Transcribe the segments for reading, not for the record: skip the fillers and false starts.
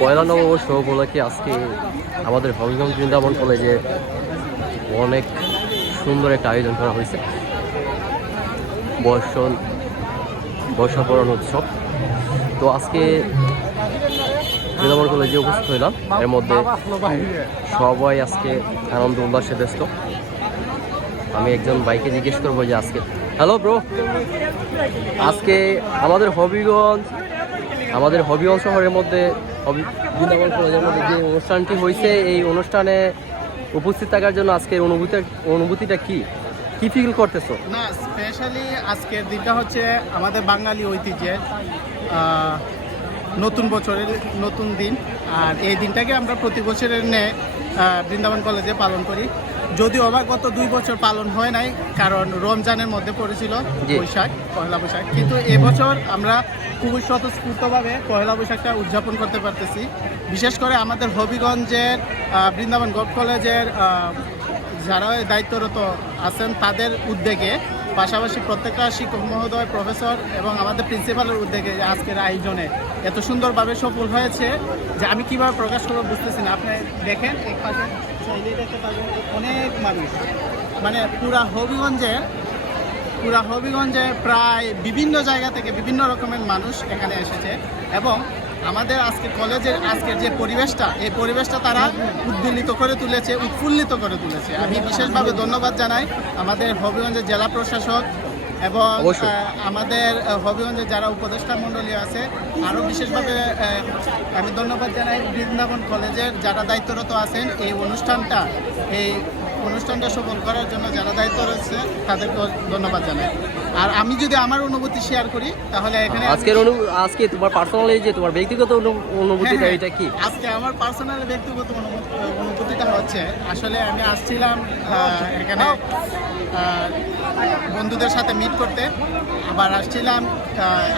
পয়লা নববর্ষ উপলক্ষে আজকে আমাদের হবিগঞ্জ বৃন্দাবন কলেজে অনেক সুন্দর একটা আয়োজন করা হয়েছে। বর্ষাবরণ উৎসব। তো আজকে বৃন্দাবন কলেজে উপস্থিত হইলাম। এর মধ্যে সবাই আজকে আনন্দ উল্লাসে ব্যস্ত। আমি একজন বাইকে জিজ্ঞেস করবো যে আজকে, হ্যালো ব্রো, আজকে আমাদের হবিগঞ্জ শহরের মধ্যে বৃন্দাবন কলেজের মধ্যে যে অনুষ্ঠানটি হয়েছে, এই অনুষ্ঠানে উপস্থিত থাকার জন্য আজকের অনুভূতিটা কি ফিল করতেছো? না, স্পেশালি আজকের দিনটা হচ্ছে আমাদের বাঙালি ঐতিহ্যের নতুন বছরের নতুন দিন। আর এই দিনটাকে আমরা প্রতি বছরের ন্যায় বৃন্দাবন কলেজে পালন করি। যদিও আবার গত 2 বছর পালন হয় নাই, কারণ রমজানের মধ্যে পড়েছিল পয়লা বৈশাখ। কিন্তু এবছর আমরা খুবই স্বতঃস্ফূর্তভাবে পয়লা বৈশাখটা উদযাপন করতে পারতেছি। বিশেষ করে আমাদের হবিগঞ্জের বৃন্দাবন গভ কলেজের যারা দায়িত্বরত আছেন তাদের উদ্যোগে, পাশাপাশি প্রত্যেকটা শিক্ষক মহোদয়, প্রফেসর এবং আমাদের প্রিন্সিপালের উদ্যোগে আজকের আয়োজনে এত সুন্দরভাবে সফল হয়েছে যে আমি কিভাবে প্রকাশ করবো বুঝতেছি না। আপনি দেখেন এক পাশে দেখতে পাবেন অনেক মানুষ, মানে পুরা হবিগঞ্জে প্রায় বিভিন্ন জায়গা থেকে বিভিন্ন রকমের মানুষ এখানে এসেছে। এবং আমাদের আজকে কলেজের আজকের যে পরিবেশটা, এই পরিবেশটা তারা উদ্বেলিত করে তুলেছে, উৎফুল্লিত করে তুলেছে। আমি বিশেষভাবে ধন্যবাদ জানাই আমাদের হবিগঞ্জের জেলা প্রশাসক এবং আমাদের হবিগঞ্জের যারা উপদেষ্টা মণ্ডলী আছে। আরও বিশেষভাবে আমি ধন্যবাদ জানাই বৃন্দাবন কলেজের যারা দায়িত্বরত আছেন এই অনুষ্ঠানটা সফল করার জন্য যারা দায়িত্ব রয়েছে তাদেরকে ধন্যবাদ জানাই। আর আমি যদি আমার অনুভূতি শেয়ার করি তাহলে এখানে আজকে তোমার পার্সোনালি যে তোমার ব্যক্তিগত অনুভূতিটা এটা কি? আজকে আমার পার্সোনাল ব্যক্তিগত অনুভূতিটা হচ্ছে, আসলে আমি আসছিলাম এখানে বন্ধুদের সাথে মিট করতে, আবার আসছিলাম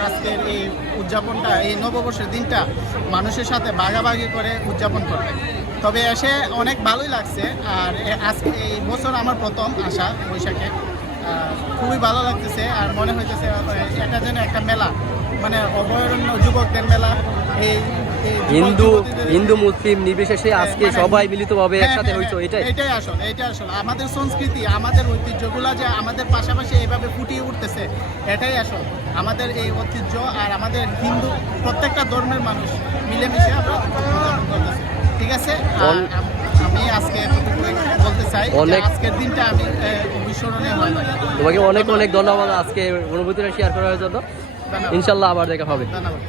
আজকের এই উদযাপনটা, এই নববর্ষের দিনটা মানুষের সাথে ভাগাভাগি করে উদযাপন করতে। তবে এসে অনেক ভালোই লাগছে। আর আজকে এই বছর আমার প্রথম আসা বৈশাখে, খুবই ভালো লাগতেছে। আর মনে হইতেছে এটা যেন একটা মেলা, মানে অভয়ারণ্য যুবকদের মেলা। এই হিন্দু মুসলিম নির্বিশেষে আজকে সবাই মিলিতভাবে একসাথে হইতো। এটাই আসলে আমাদের সংস্কৃতি, আমাদের ঐতিহ্যগুলা যে আমাদের পাশাপাশি এইভাবে ফুটিয়ে উঠতেছে, এটাই আসল আমাদের এই ঐতিহ্য। আর আমাদের হিন্দু প্রত্যেকটা ধর্মের মানুষ মিলেমিশে আমরা উদযাপন করতেছি। ঠিক আছে, আমি আজকে বলতে চাই আজকের দিনটা আমি অবিস্মরণীয় হয়। তোমাকে অনেক ধন্যবাদ আজকে অনুভূতিটা শেয়ার করার জন্য। ইনশাল্লাহ আবার দেখা হবে। ধন্যবাদ।